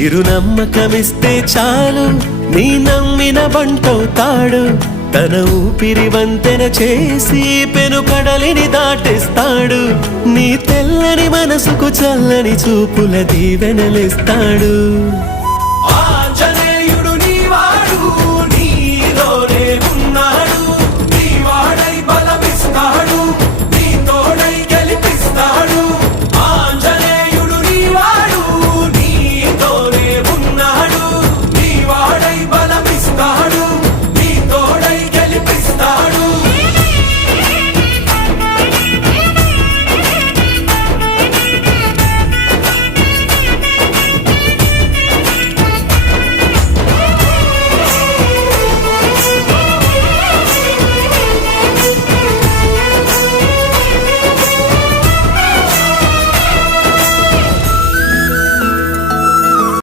చిరు నమ్మకమిస్తే చాలు నీ నమ్మిన బంటవుతాడు తన ఊపిరి వంతెన చేసి పెను కడలిని దాటేస్తాడు నీ తెల్లని మనసుకు చల్లని చూపుల దీవెనలిస్తాడు